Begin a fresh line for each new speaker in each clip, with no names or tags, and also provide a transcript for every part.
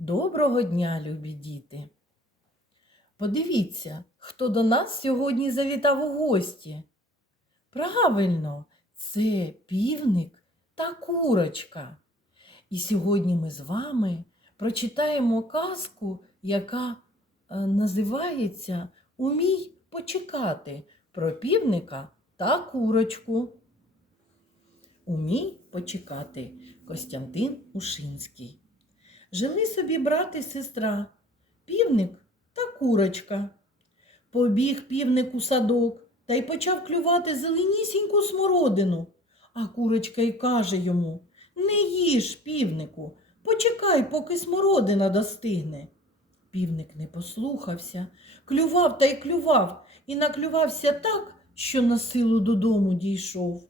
Доброго дня, любі діти! Подивіться, хто до нас сьогодні завітав у гості. Правильно, це півник та курочка. І сьогодні ми з вами прочитаємо казку, яка е, називається Умій почекати про півника та курочку. Умій почекати Костянтин Ушинський. Жили собі брат і сестра, півник та курочка. Побіг півник у садок та й почав клювати зеленісіньку смородину. А курочка й каже йому Не їж, півнику, почекай, поки смородина достигне. Півник не послухався, клював та й клював, і наклювався так, що на силу додому дійшов.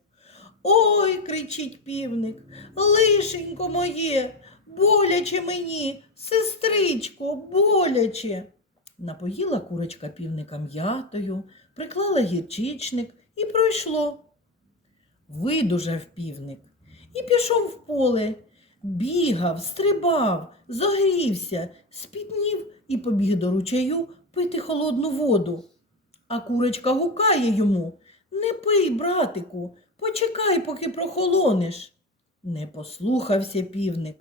Ой, кричить півник, лишенько моє, боляче мені, сестричко, боляче. Напоїла курочка півника м'ятою, приклала гірчичник і пройшло. Видужав півник і пішов в поле. Бігав, стрибав, зогрівся, спітнів і побіг до ручаю пити холодну воду. А курочка гукає йому Не пий, братику, почекай, поки прохолонеш. Не послухався півник,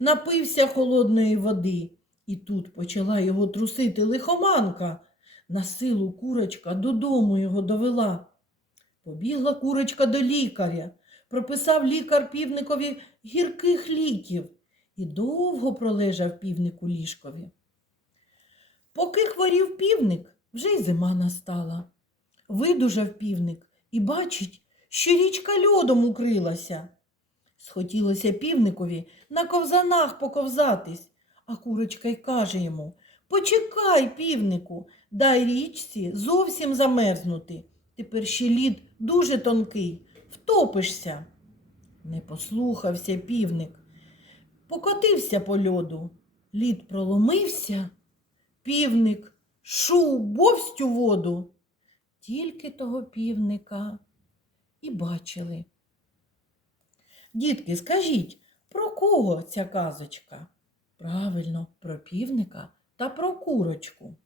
напився холодної води, і тут почала його трусити лихоманка. На силу курочка додому його довела. Побігла курочка до лікаря, прописав лікар півникові гірких ліків і довго пролежав півник у ліжкові. Поки хворів півник, вже й зима настала. Видужав півник і бачить, що річка льодом укрилася. Схотілося півникові на ковзанах поковзатись, а курочка й каже йому Почекай, півнику, дай річці зовсім замерзнути. Тепер ще лід дуже тонкий, втопишся. Не послухався півник, покотився по льоду. Лід проломився, півник шу бовсть воду. Тільки того півника і бачили. Дітки, скажіть, про кого ця казочка? Правильно, про півника та про курочку.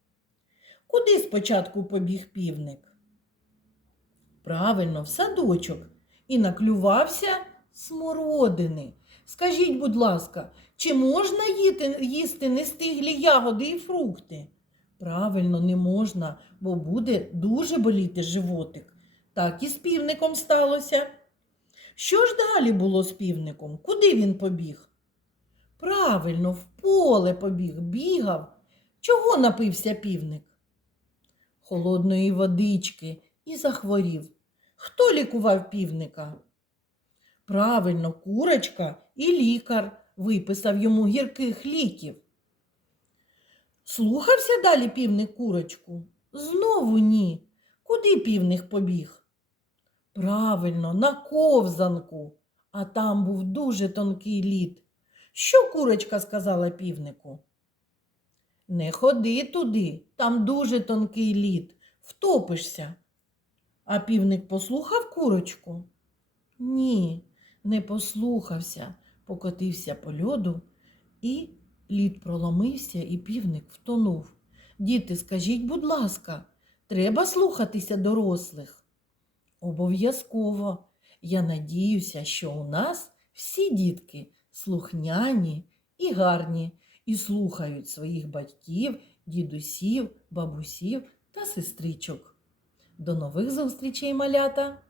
Куди спочатку побіг півник? Правильно, в садочок і наклювався смородини. Скажіть, будь ласка, чи можна їсти нестиглі ягоди і фрукти? Правильно, не можна, бо буде дуже боліти животик. Так і з півником сталося. Що ж далі було з півником? Куди він побіг? Правильно, в поле побіг, бігав. Чого напився півник? Холодної водички і захворів. Хто лікував півника? Правильно, курочка і лікар виписав йому гірких ліків. Слухався далі півник курочку? Знову ні. Куди півник побіг? Правильно, на ковзанку, а там був дуже тонкий лід. Що курочка сказала півнику? Не ходи туди, там дуже тонкий лід, втопишся. А півник послухав курочку? Ні, не послухався, покотився по льоду, і лід проломився, і півник втонув. Діти, скажіть, будь ласка, треба слухатися дорослих? Обов'язково. Я надіюся, що у нас всі дітки слухняні і гарні, і слухають своїх батьків, дідусів, бабусів та сестричок. До нових зустрічей, малята!